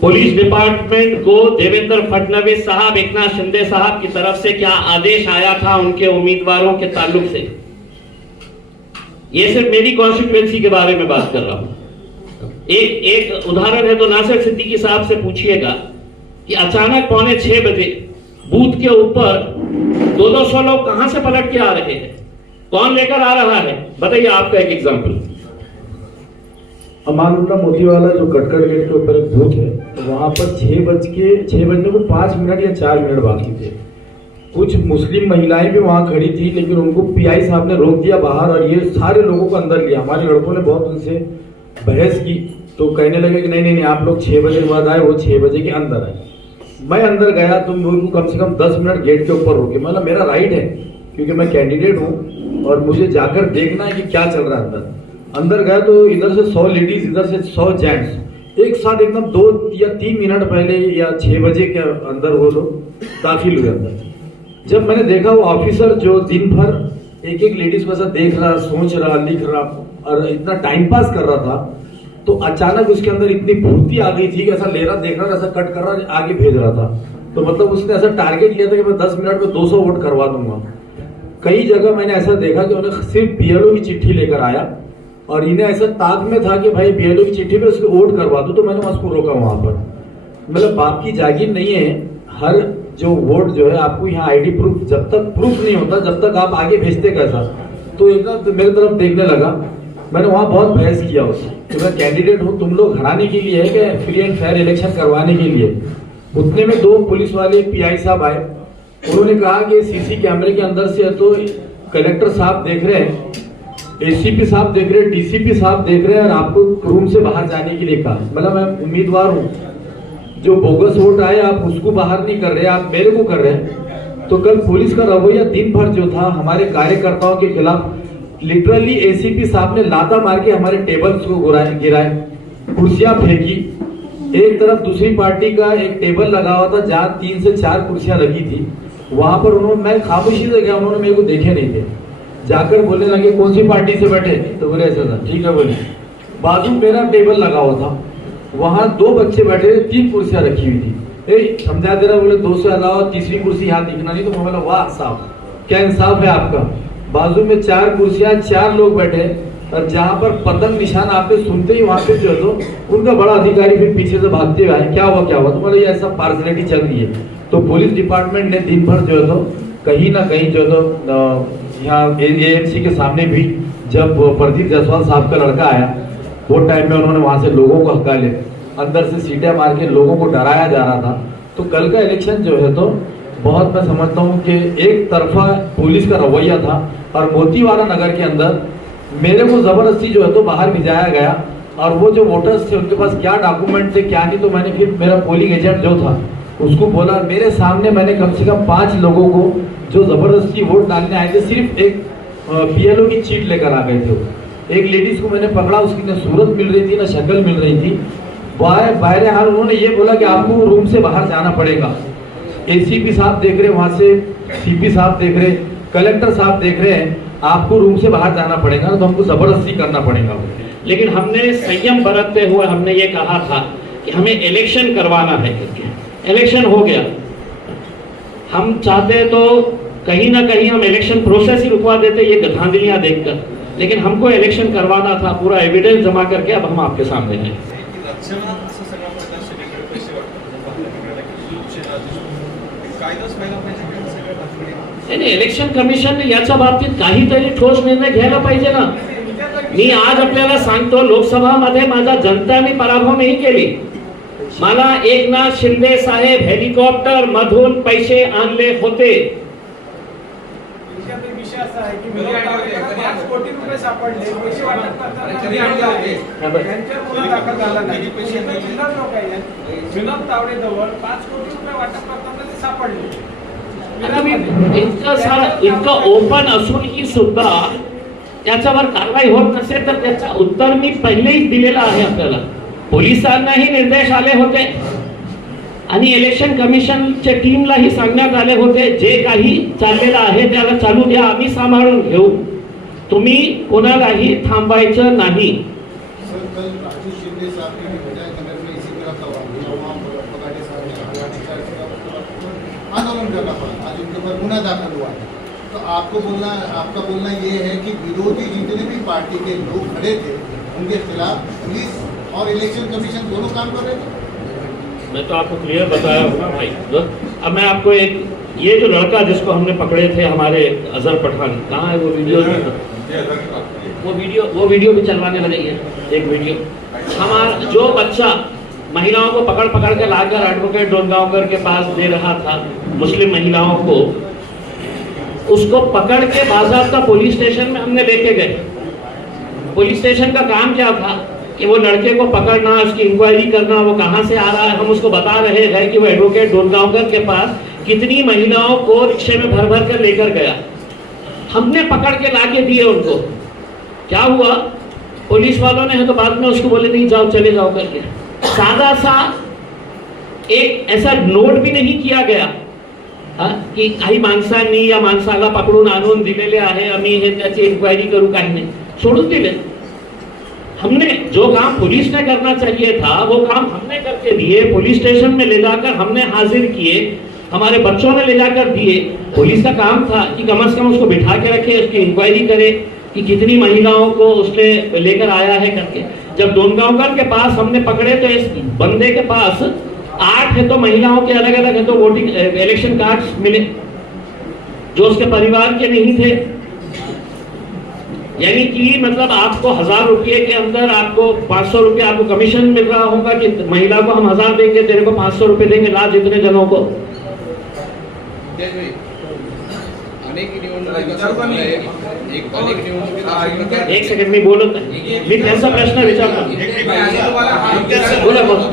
Police department को देवेंद्र फडणवीस साहब, एकनाथ शिंदे साहब की तरफ़ से क्या आदेश आया था उनके उम्मीदवारों के ताल्लुक से? ये सिर्फ़ मेरी कॉन्स्टिट्युएंसी के बारे में बात कर रहा हूँ। एक एक उदाहरण है तो नासिर सिद्दीकी साहब से पूछिएगा कि अचानक पौने छह बजे बूथ के ऊपर दो दो सौ लोग कहाँ से पलट के आ रहे हैं? कौन लेकर आ रहा है? बताइए आपका एक एग्ज़ाम्पल अमानुल्ला मोती वाला जो कटकट गेट के ऊपर बूथ है तो वहाँ पर छह बज के, छह बजने को पाँच मिनट या चार मिनट बाकी थे। कुछ मुस्लिम महिलाएँ भी वहाँ खड़ी थी, लेकिन उनको पीआई साहब ने रोक दिया बाहर और ये सारे लोगों को अंदर लिया। हमारे लड़कों ने बहुत उनसे बहस की तो कहने लगे कि नहीं नहीं नहीं, आप लोग छह बजे के बाद आए, वो छह बजे के अंदर आए। मैं अंदर गया तो उनको कम से कम दस मिनट गेट के ऊपर रोके। मतलब मेरा राइट है, क्योंकि मैं कैंडिडेट हूँ और मुझे जाकर देखना है कि क्या चल रहा है अंदर। अंदर गया तो इधर से सौ लेडीज़, इधर से सौ जेंट्स। एक साथ एकदम दो या तीन मिनट पहले या छह बजे के अंदर वो लोग दाखिल हुए अंदर। जब मैंने देखा वो ऑफिसर जो दिन भर एक एक लेडीज़ को ऐसा देख रहा, सोच रहा, लिख रहा, और इतना टाइम पास कर रहा था तो अचानक उसके अंदर इतनी फुर्ती आ गई थी कि ऐसा ले रहा, देख रहा, ऐसा कट कर रहा आगे भेज रहा था। तो मतलब उसने ऐसा टारगेट लिया था कि मैं दस मिनट में 200 वोट करवा दूँगा। कई जगह मैंने ऐसा देखा कि उन्हें सिर्फ़ बीएलओ की चिट्ठी लेकर आया। और इन्हें ऐसा ताक में था कि भाई बीएलओ की चिट्ठी पे उसको वोट करवा दो तो मैंने उसको रोका वहाँ पर। मतलब बाप की जागीर नहीं है, हर जो वोट जो है, आपको यहाँ आईडी प्रूफ जब तक प्रूफ नहीं होता, जब तक आप आगे भेजते कैसा? तो एकदम तो मेरे तरफ़ देखने लगा। मैंने वहाँ बहुत बहस किया उससे कि मैं कैंडिडेट हूँ, तुम लोग हराने के लिए है कि फ्री एंड फेयर इलेक्शन करवाने के लिए? उतने में दो पुलिस वाले पीआई साहब आए। उन्होंने कहा कि सीसी कैमरे के अंदर से तो कलेक्टर साहब देख रहे हैं एसीपी साहब देख रहे हैं डीसीपी साहब देख रहे हैं और आपको रूम से बाहर जाने के लिए कहा। मतलब मैं उम्मीदवार हूँ। जो बोगस वोट आए, आप उसको बाहर नहीं कर रहे, आप मेरे को कर रहे हैं। तो कल पुलिस का रवैया दिन भर जो था, हमारे कार्यकर्ताओं के खिलाफ लिटरली एसीपी साहब ने लाता मार के हमारे टेबल्स को गिराए कुर्सियाँ फेंकी। एक तरफ़ दूसरी पार्टी का एक टेबल लगा हुआ था, जहाँ तीन से चार कुर्सियाँ लगी थी। वहाँ पर उन्होंने, मैं खामोशी से गया, उन्होंने मेरे को देखे नहीं थे। जाकर बोलने लगे, कौन सी पार्टी से बैठे? तो बोले, ऐसा था। ठीक है, बोले। बाजू मेरा टेबल लगा हुआ था। वहाँ दो बच्चे बैठे थे, तीन कुर्सियाँ रखी हुई थी। समझा दे रहा बोले, दो से अलावा तीसरी कुर्सी यहाँ दिखना नहीं। तो मैं बोला, वाह, साहब, क्या इंसाफ है आपका? बाजू में चार कुर्सियाँ, चार लोग बैठे और जहाँ पर पतंग निशान आपने सुनते ही वहाँ पे जो है तो उनका बड़ा अधिकारी फिर पीछे से भागते हुए क्या हुआ क्या हुआ? तो बोले ऐसा पार्सलिटी चल रही है। तो पुलिस डिपार्टमेंट ने दिन भर जो है तो कहीं ना कहीं जो है तो यहाँ एएमसी के सामने भी जब प्रदीप जायसवाल साहब का लड़का आया, वो टाइम में उन्होंने वहाँ से लोगों को हका ले अंदर से सीटें मार के लोगों को डराया जा रहा था। तो कल का इलेक्शन जो है तो बहुत मैं समझता हूँ कि एक तरफा पुलिस का रवैया था और मोतीवाड़ा नगर के अंदर मेरे को ज़बरदस्ती जो है तो बाहर भिजाया गया और वो जो वोटर्स थे, उनके पास क्या डॉक्यूमेंट थे, क्या नहीं तो मैंने फिर मेरा पोलिंग एजेंट जो था उसको बोला, मेरे सामने मैंने कम से कम पाँच लोगों को जो ज़बरदस्ती वोट डालने आए थे, सिर्फ़ एक बीएलओ की चीट लेकर आ गए थे एक लेडीज़ को मैंने पकड़ा, उसकी न सूरत मिल रही थी, ना शक्ल मिल रही थी। बाहर बाहर हाल उन्होंने ये बोला कि आपको रूम से बाहर जाना पड़ेगा। एसीपी साहब देख रहे वहाँ वहाँ से सीपी साहब देख रहे कलेक्टर साहब देख रहे हैं, आपको रूम से बाहर जाना पड़ेगा तो हमको ज़बरदस्ती करना पड़ेगा लेकिन हमने संयम बरतते हुए हमने ये कहा था कि हमें इलेक्शन करवाना है। इलेक्शन हो गया। हम चाहते तो कहीं ना कहीं हम इलेक्शन प्रोसेस ही रुकवा देते, ये धांधलियाँ देखकर। लेकिन हमको इलेक्शन करवाना था, पूरा एविडेंस जमा करके अब हम आपके सामने हैं। इलेक्शन कमिशन याच्या बाबतीत काहीतरी ठोस निर्णय घ्यायला पाहिजे ना। मी आज आपल्याला सांगतो लोकसभामध्ये माझा जनताने पराभव नाही केली. मला एकनाथ शिंदे साहेब हेलिकॉप्टर मधून पैसे आणले होते. इतकं सारं इतकं ओपन असूनही सुद्धा त्याच्यावर कारवाई होत नसेल तर त्याचा उत्तर मी पहिलेच दिलेला आहे आपल्याला. पोलिसांनाही निर्देश आले होते. आणि इलेक्शन कमिशनच्या टीमलाही सांगण्यात आले होते जे काही चाललेलं आहे त्याला चालू द्या आम्ही सांभाळून घेऊ. तुम्ही कोणालाही थांबायचं नाही. तो आपको बोलना आपका बोलना ये है कि विरोधी जितने भी पार्टी के लोग खड़े थे उनके खिलाफ पुलिस और इलेक्शन कमीशन दोनों काम कर रहे थे? मैं तो आपको क्लियर बताया हूँ ना भाई। अब मैं आपको एक ये जो लड़का जिसको हमने पकड़े थे हमारे अजहर पठान कहाँ है वो वीडियो वो वीडियो वो वीडियो भी चलवाने लगे है एक वीडियो हमारा जो बच्चा महिलाओं को पकड़ पकड़ के लाकर एडवोकेट डोनगांवकर के पास दे रहा था मुस्लिम महिलाओं को उसको पकड़ के बाजाबता पुलिस स्टेशन में हमने लेके गए। पुलिस स्टेशन का काम क्या था? कि वो लड़के को पकड़ना, उसकी इंक्वायरी करना, वो कहाँ से आ रहा है, हम उसको बता रहे हैं कि वो एडवोकेट डोनगांवकर के पास कितनी महिलाओं को रिक्शे में भर भर कर लेकर गया। हमने पकड़ के ला के दिए उनको। क्या हुआ? पुलिस वालों ने तो बाद में उसको बोले, नहीं, जाओ, चले जाओ करके। सादा सा एक ऐसा नोट भी नहीं किया गया, हा? की काही माणसांनी या माणसाला पकडून आणून दिलेले आहे आम्ही हे त्याची इन्क्वायरी करू, काही नाही। सोडून दिले। हमने जो काम पुलिस ने करना चाहिए था, वो काम हमने करके दिए, पुलिस स्टेशन में ले जाकर हमने हाजिर किए, हमारे बच्चों ने ले जाकर दिए। पुलिस का काम था कि कम से कम उसको बिठा के रखे, उसकी इंक्वायरी करे कि कितनी महिलाओं को उसने लेकर आया है करके। जब डोनगांवकर के पास हमने पकड़े तो इस बंदे के पास आठ है तो महिलाओं के अलग अलग है तो वोटिंग इलेक्शन कार्ड मिले, जो उसके परिवार के नहीं थे। यानी कि मतलब आपको हज़ार रुपये के अंदर आपको पाँच सौ रुपये आपको कमीशन मिल रहा होगा कि महिला को हम हज़ार देंगे तेरे को पाँच सौ रुपये देंगे ला जितने जनों को। कसं एक सेकंड में बोलो मी त्यांचा प्रश्न विचारतो बोला बोला।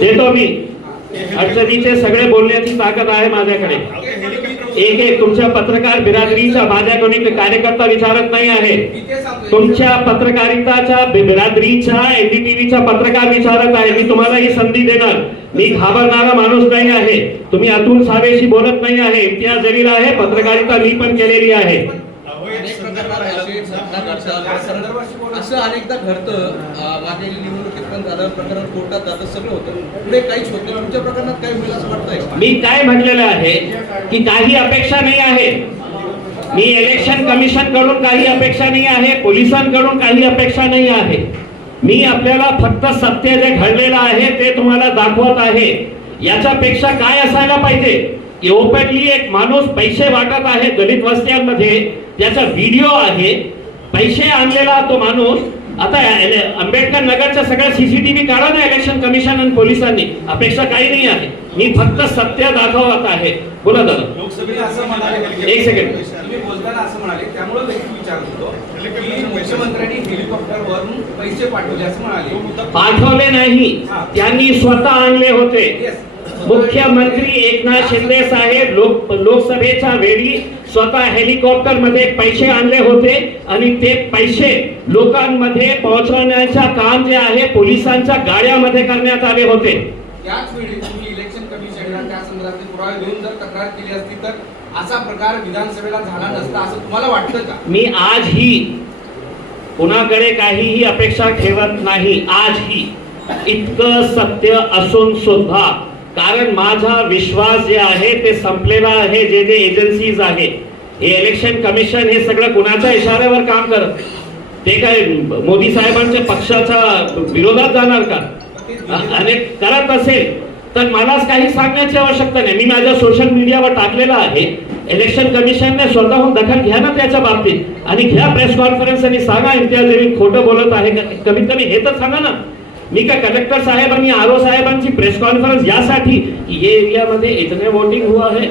देतो मी अडचणीचे सगळे बोलण्याची ताकद आहे माझ्याकडे. एक एक तुमच्या पत्रकार बिरादरीचा माझ्या कोणी कार्यकर्ता विचारत नाही आहे. तुमच्या पत्रकारिताच्या बिरादरीच्या एनडीटीव्हीचा पत्रकार विचारत आहे. मी तुम्हाला ही संधी देणार. मी घाबरणारा माणूस नाही आहे. तुम्ही अतुल सावेशी बोलत नाही आहे. इम्तियाज जलील आहे. पत्रकारिता मी पण केलेली आहे. असं अनेकदा घडतं. अ, प्रकरण कोर्टात जातं सगळं होतं. पुढे काहीच होत नाही. तुमच्या प्रकरणात काय होईल असं वाटतंय मी काय म्हटलेलं आहे की काही अपेक्षा नाही आहे मी इलेक्शन कमिशनकडून काही अपेक्षा नाही आहे पोलिसांकडून काही अपेक्षा नाही आहे. मी आपल्याला फक्त सत्य जे घडलेलं आहे ते तुम्हाला दाखवत आहे. याच्यापेक्षा काय असायला पाहिजे? की ओपनली एक माणूस पैसे वाटत आहे दलित वस्त्यांमध्ये. त्याचा व्हिडिओ आहे. पैसे आणलेला तो माणूस आता आंबेडकर नगरच्या सगळ्या सीसीटीव्ही काढा ना इलेक्शन कमिशन आणि पोलिसांनी. अपेक्षा काही नाही आहे. मी फक्त सत्य दाखवत आहे. बोला दादा. लोकसभेत असं म्हणाले एक सेकंड. तुम्ही बोलताना असं म्हणाले त्यामुळे देखील विचारत होतो की मुख्यमंत्र्यांनी हेलिकॉप्टरवरून पैसे पाठवले असं म्हणाले. पाठवले नाही. त्यांनी स्वतः आणले होते. मुख्यमंत्री एकनाथ शिंदे साहेब लोक लोकसभेच्या वेळी स्वतः हेलिकॉप्टरमध्ये पैसे आणले होते आणि ते पैसे लोकांमध्ये पोहोचवण्याचं काम जे आहे पोलिसांच्या गाड्यामध्ये करण्यात आले होते. त्याच वेळी तुम्ही इलेक्शन कमिशनला त्या संदर्भातले पुरावे देऊन जर तक्रार केली असती तर असा प्रकार विधानसभेला झाला नसता असं तुम्हाला वाटतं का? मी आजही कुणाकडे काहीही अपेक्षा ठेवत नाही. आजही इतकं सत्य असून सुद्धा कारण माझा विश्वास जे आहे ते संपलेला आहे जे जे एजन्सीज आहे हे इलेक्शन कमिशन हे सगळं कुणाच्या इशाऱ्यावर काम करत? ते काय मोदी साहेबांच्या पक्षाच्या विरोधात जाणार का? आणि करत असेल तर मलाच काही सांगण्याची आवश्यकता नाही. मी माझ्या सोशल मीडियावर टाकलेलं आहे. इलेक्शन कमिशनने स्वतःहून दखल घ्या ना त्याच्या बाबतीत. आणि घ्या प्रेस कॉन्फरन्स आणि सांगा इम्तियाज खोटं बोलत आहे. कमीत कमी हे तर सांगा ना. मी काय कलेक्टर साहेब आणि आर साहेबांची प्रेस कॉन्फरन्स यासाठी की ये एरियामध्ये इतने वोटिंग हुआ है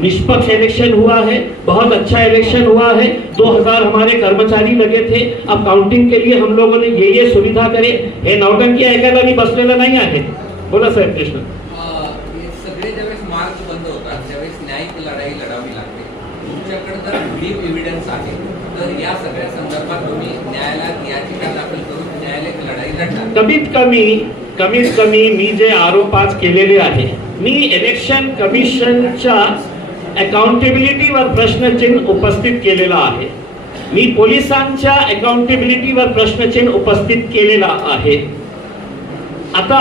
निष्पक्ष इलेक्शन हुआ है बहुत अच्छा इलेक्शन हुआ है 2000 हमारे कर्मचारी लगे थे अब काउंटिंग के लिए हम लोगों ने ये ये सुविधा करे। हे नौटंकी ऐकायला मी बसलेलं नाही आहे? बोला साहेब कृष्ण सगळे ज्यावेळेस मार्च बंद होतात त्यावेळेस न्यायिक लढाई लढावी लागते तुमच्याकडे जर व्हिडिओ एव्हिडन्स आहे. तर या सगळ्या संदर्भात तुम्ही न्यायालयात याचिका दाखल करून कमीत कमी कमीत कमी मी जे आरोप आज केलेले आहे मी इलेक्शन कमिशनच्या अकाउंटेबिलिटीवर प्रश्नचिन्ह उपस्थित केलेला आहे. मी पोलिसांच्या अकाउंटेबिलिटीवर प्रश्नचिन्ह उपस्थित केलेला आहे. आता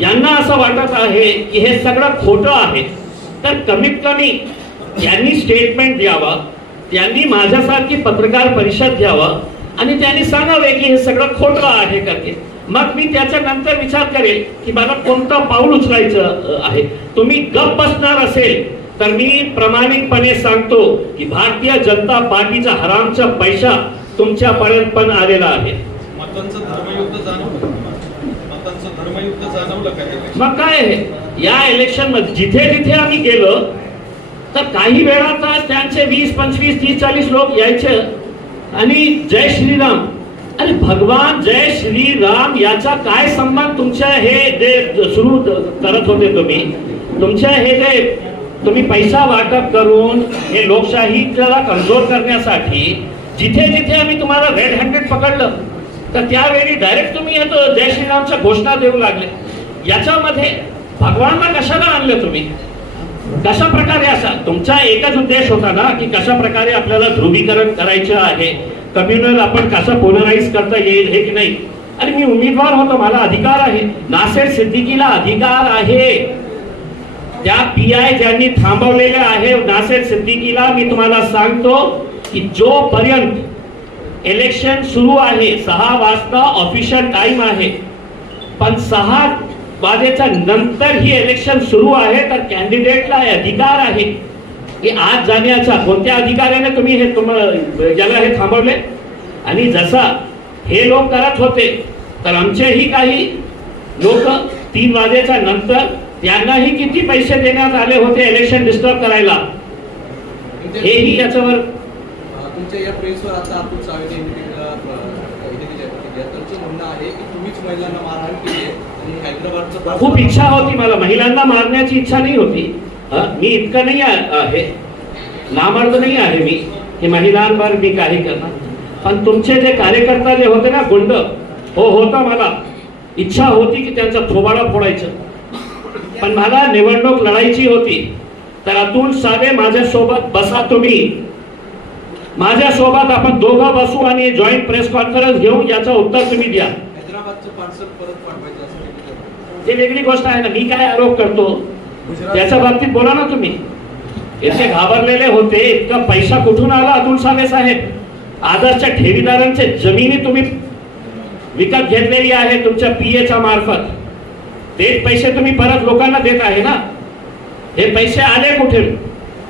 यांना असं वाटत आहे की हे सगळं खोटं आहे. तर कमीत कमी यांनी स्टेटमेंट द्यावा त्यांनी माझ्यासारखी पत्रकार परिषद घ्यावं आणि त्यांनी सांगावे की हे सगळं खोटं आहे करते मग मी त्याच्या नंतर विचार करेल की मला कोणतं पाऊल उचलायचं आहे? तुम्ही गप बसणार असेल तर मी प्रामाणिकपणे सांगतो की भारतीय जनता पार्टीचा हरामचा पैसा तुमच्यापर्यंत पण आलेला आहे. का? मग काय आहे? या इलेक्शनमध्ये जिथे जिथे आम्ही गेलो तर काही वेळा तर त्यांचे वीस पंचवीस तीस चाळीस लोक यायचे. आणि जय श्रीराम. अरे भगवान जय श्रीराम याचा काय संबंध तुमच्या हे जे सुरू करत होते तुम्ही? तुमच्या हे जे तुम्ही पैसा वाटप करून हे लोकशाहीला कमजोर करण्यासाठी जिथे जिथे आम्ही तुम्हाला रेड हँडेड पकडलं तर त्यावेळी डायरेक्ट तुम्ही येतो जय श्रीरामच्या घोषणा देऊ लागले. याच्यामध्ये भगवानला कशाला आणलं तुम्ही? कशा प्रकारे असा तुमचा एकच उद्देश होता ना की कशा प्रकारे आपल्याला ध्रुवीकरण करायचं आहे? कम्युनल आपण कसं पोलराईज करता येईल हे की नाही? आणि मी उमेदवार होतो मला अधिकार आहे. नासेर सिद्दीकीला अधिकार आहे. त्या पी आय ज्यांनी थांबवलेले आहे नासेर सिद्दीकीला मी तुम्हाला सांगतो की जोपर्यंत इलेक्शन सुरू आहे सहा वाजता ऑफिशियल टाइम आहे. पण सहा वाजेच्या नंतर ही इलेक्शन सुरू आहे तर कॅन्डिडेटला अधिकार आहे. की आज जाण्याचा कोणत्या अधिकाऱ्याने तुम्ही हे तुम ज्याला हे थांबवले? आणि जसा हे लोक करत होते तर आमचेही काही लोक तीन वाजेच्या नंतर त्यांनाही किती पैसे देण्यात आले होते इलेक्शन डिस्टर्ब करायला? हेही याच्यावर तुमच्या या प्रेसवर आता आपण सावेने त्यांचं म्हणणं आहे की तुम्हीच महिलांना मारहाण केली आहे आणि हैदराबादचं खूप इच्छा होती मला. महिलांना मारण्याची इच्छा नाही होती. मी इतकं नाही आहे. नामर्द नाही आहे मी. की महिलांवर मी काही करणार पण तुमचे जे कार्यकर्ता जे होते ना गुंड हो होतं मला. इच्छा होती की त्यांचा थोबाडा फोडायचं. पण मला निवडणूक लढायची होती. तर अतुल सावे माझ्यासोबत बसा तुम्ही. माझ्यासोबत आपण दोघं बसू आणि जॉईंट प्रेस कॉन्फरन्स घेऊ याचं उत्तर तुम्ही द्या. ते वेगळी गोष्ट आहे ना. मी काय आरोप करतो? त्याच्या बाबतीत बोला ना तुम्ही. इतके घाबरलेले होते इतका पैसा कुठून आला अतुल सावे साहेब? आदर्शच्या ठेवीदारांचे जमिनी तुम्ही विकत घेतलेली आहे तुमच्या पीएच्या मार्फत. तेच पैसे तुम्ही परत लोकांना देत आहे ना? हे पैसे आले कुठे?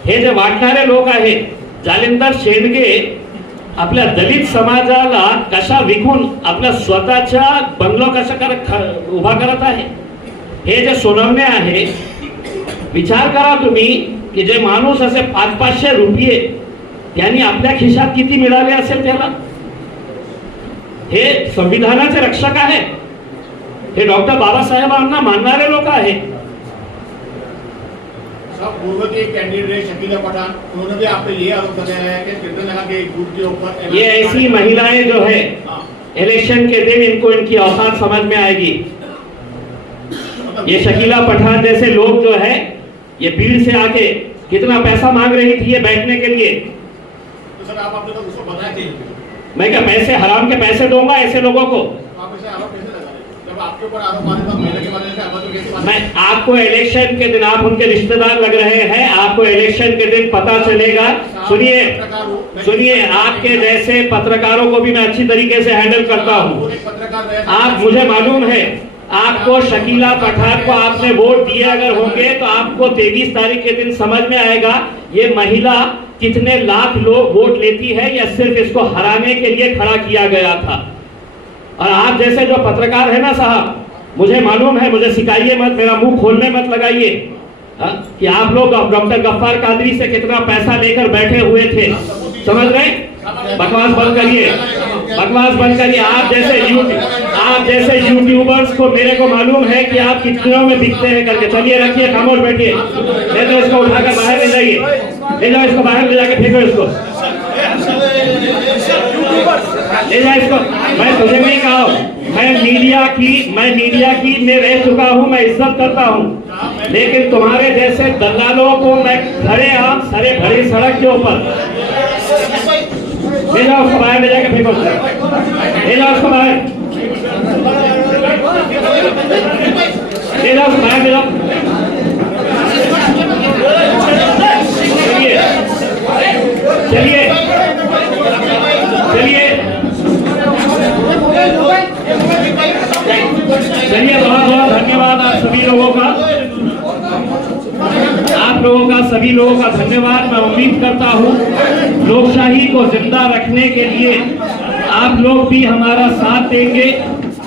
हे जे वाटणारे लोक आहेत जालिंदर शेंडगे आपल्या दलित समाजाला कशा विकून आपल्या स्वतःच्या बंगलो कशा कर उभा करत आहे? हे जे सोनवणे आहे विचार करा तुम्ही की जे माणूस असे पाच पाचशे रुपये त्यांनी आपल्या खिशात किती मिळाले असेल त्याला? हे संविधानाचे रक्षक आहे हे डॉक्टर बाबासाहेबांना मानणारे लोक पे ये है कि कीर्तन लगा के गुट के ऊपर ये ऐसी महिलाएँ जो है हाँ, इलेक्शन के दिन इनको इनकी औकात समझ में आएगी। ये शकीला पठान जैसे लोग जो है ये भीड़ से आके कितना पैसा मांग रही थी ये बैठने के लिए? तो सर आप अपने उसको बताया कि मैं क्या पैसे हराम के पैसे दूँगा ऐसे लोगों को? में तो मैं आपको इलेक्शन के दिन आप उनके रिश्तेदार लग रहे हैं आपको इलेक्शन के दिन पता चलेगा। सुनिए सुनिए आपके जैसे पत्रकारों को भी मैं अच्छी तरीके से हैंडल करता हूँ। आप मुझे मालूम है आपको शकीला पठान को आपने वोट दिए अगर होंगे तो आपको तेईस तारीख के दिन समझ में आएगा ये महिला कितने लाख लोग वोट लेती है या सिर्फ़ इसको हराने के लिए खड़ा किया गया था। और आप जैसे जो पत्रकार है ना साहब मुझे मालूम है मुझे सिखाइए मत मेरा मुँह खोलने मत लगाइए। हाँ, कि आप लोग डॉक्टर गफ्फार कादरी से कितना पैसा लेकर बैठे हुए थे। समझ रहे? बकवास बंद करिए। बकवास बंद करिए। आप जैसे आप जैसे यूट्यूबर्स को मेरे को मालूम है कि आप कितनों में बिकते हैं करके। चलिए रखिए खामोश बैठिए। ले तो इसको उठाकर बाहर ले जाइए। ले जाओ इसको, बाहर ले जाके फेंको इसको। ले जाओ इसको। मैं तुझे नहीं कहा मैं मीडिया की, मैं मीडिया की में रह चुका हूँ, मैं इज़्ज़त करता हूँ। लेकिन तुम्हारे जैसे दलालों को मैं खड़े आम, सरे भरी सड़क के ऊपर। ले जाओ उसको बाहर ले जाके फेंको ले जाओ उसको बाहर ले जाओ उसको बाहर ले जाओ चलिए चलिए चलिए बहुत बहुत धन्यवाद आप सभी लोगों का। आप लोगों का सभी लोगों का धन्यवाद। मैं उम्मीद करता हूँ को ज़िंदा रखने के लिए आप लोग भी हमारा साथ देंगे।